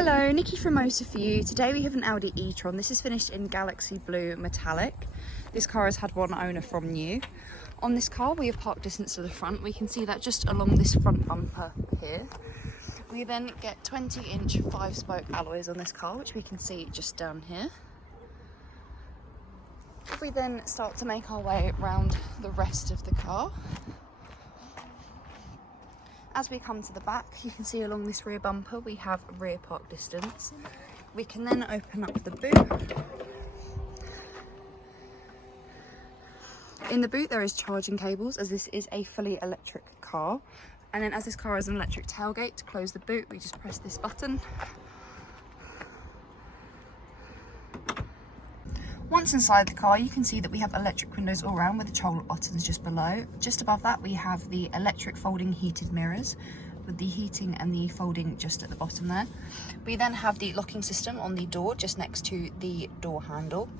Hello, Nikki from Motor For You. Today we have an Audi e-tron. This is finished in Galaxy Blue Metallic. This car has had one owner from new. On this car we have park distance to the front. We can see that just along this front bumper here. We then get 20-inch 5-spoke alloys on this car, which we can see just down here. If we then start to make our way around the rest of the car, as we come to the back, you can see along this rear bumper we have rear park distance. We can then open up the boot. In the boot there is charging cables, as this is a fully electric car. And then as this car has an electric tailgate, to close the boot we just press this button. Once inside the car, you can see that we have electric windows all around with the control buttons just below. Just above that we have the electric folding heated mirrors with the heating and the folding just at the bottom there. We then have the locking system on the door just next to the door handle.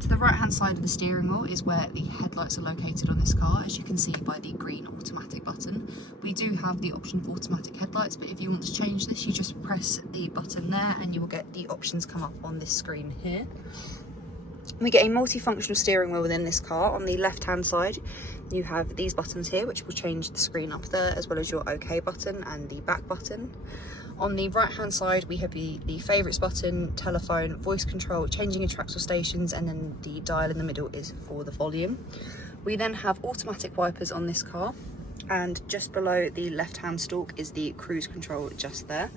To the right hand side of the steering wheel is where the headlights are located on this car, as you can see by the green automatic button. We do have the option for automatic headlights, but if you want to change this you just press the button there and you will get the options come up on this screen here. We get a multifunctional steering wheel within this car. On the left hand side you have these buttons here which will change the screen up there, as well as your OK button and the back button. On the right hand side we have the favourites button, telephone, voice control, changing in tracks or stations, and then the dial in the middle is for the volume. We then have automatic wipers on this car, and just below the left hand stalk is the cruise control just there.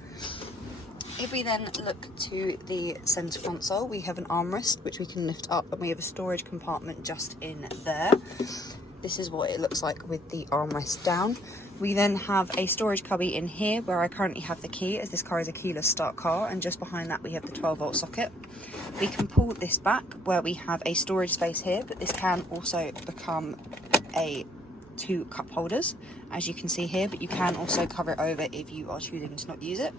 If we then look to the centre console, we have an armrest which we can lift up, and we have a storage compartment just in there. This is what it looks like with the armrest down. We then have a storage cubby in here where I currently have the key, as this car is a keyless start car, and just behind that we have the 12-volt socket. We can pull this back where we have a storage space here, but this can also become two cup holders, as you can see here, but you can also cover it over if you are choosing to not use it.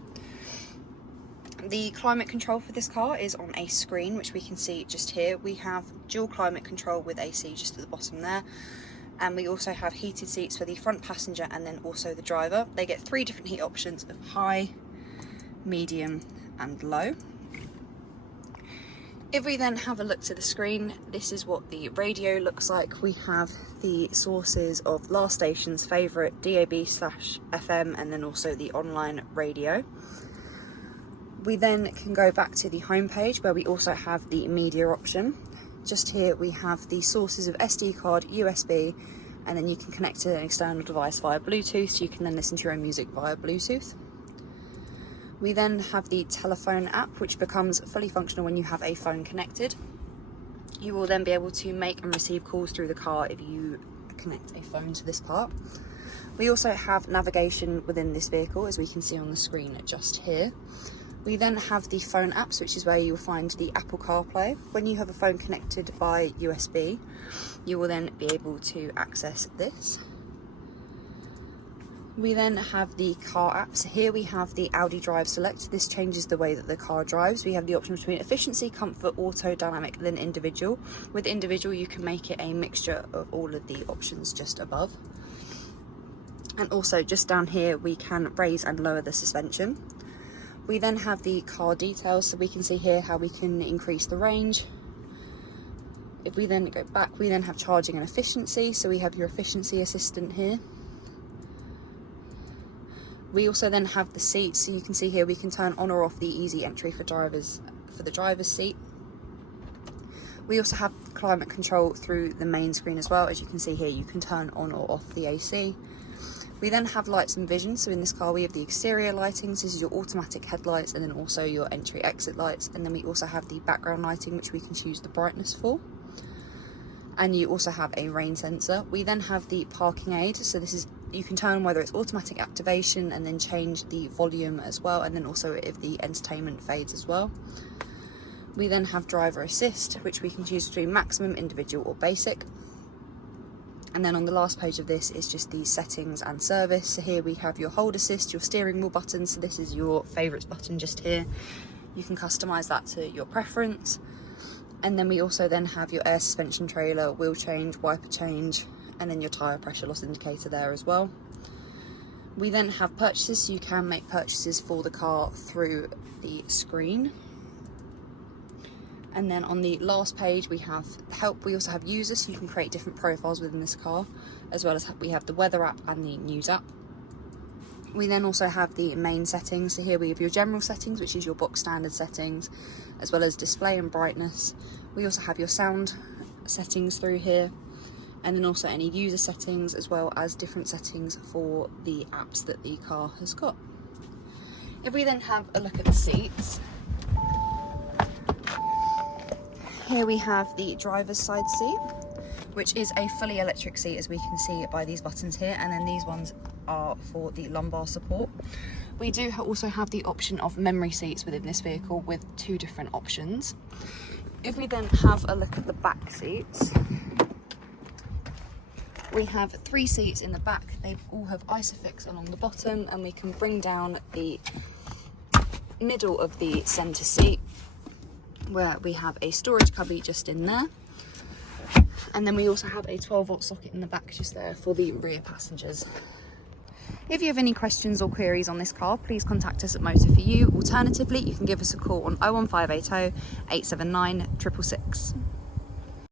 The climate control for this car is on a screen which we can see just here. We have dual climate control with AC just at the bottom there, and we also have heated seats for the front passenger and then also the driver. They get 3 different heat options of high, medium and low. If we then have a look to the screen, this is what the radio looks like. We have the sources of last station's favourite, DAB/FM, and then also the online radio. We then can go back to the home page where we also have the media option. Just here we have the sources of SD card, USB, and then you can connect to an external device via Bluetooth, so you can then listen to your own music via Bluetooth. We then have the telephone app, which becomes fully functional when you have a phone connected. You will then be able to make and receive calls through the car if you connect a phone to this part. We also have navigation within this vehicle, as we can see on the screen just here. We then have the phone apps, which is where you will find the Apple CarPlay. When you have a phone connected by USB, you will then be able to access this. We then have the car apps. Here we have the Audi Drive Select. This changes the way that the car drives. We have the option between efficiency, comfort, auto, dynamic, then individual. With individual you can make it a mixture of all of the options just above. And also just down here we can raise and lower the suspension. We then have the car details, so we can see here how we can increase the range. If we then go back, we then have charging and efficiency, so we have your efficiency assistant here. We also then have the seats, so you can see here we can turn on or off the easy entry for the driver's seat. We also have climate control through the main screen as well. As you can see here, you can turn on or off the AC. We then have lights and vision, so in this car we have the exterior lighting, so this is your automatic headlights and then also your entry exit lights, and then we also have the background lighting which we can choose the brightness for. And you also have a rain sensor. We then have the parking aid, so this is, you can turn whether it's automatic activation and then change the volume as well, and then also if the entertainment fades as well. We then have driver assist, which we can choose between maximum, individual or basic. And then on the last page of this is just the settings and service. So here we have your hold assist, your steering wheel button, so this is your favourites button just here. You can customise that to your preference. And then we also then have your air suspension trailer, wheel change, wiper change, and then your tyre pressure loss indicator there as well. We then have purchases, so you can make purchases for the car through the screen. And then on the last page we have help. We also have users, so you can create different profiles within this car, as well as we have the weather app and the news app. We then also have the main settings, so here we have your general settings, which is your box standard settings, as well as display and brightness. We also have your sound settings through here, and then also any user settings, as well as different settings for the apps that the car has got. If we then have a look at the seats, here we have the driver's side seat, which is a fully electric seat, as we can see by these buttons here, and then these ones are for the lumbar support. We do also have the option of memory seats within this vehicle with 2 different options. If we then have a look at the back seats, we have 3 seats in the back. They all have Isofix along the bottom, and we can bring down the middle of the centre seat, where we have a storage cubby just in there. And then we also have a 12-volt socket in the back just there for the rear passengers. If you have any questions or queries on this car, please contact us at Motor For You. Alternatively, you can give us a call on 01580 879 666.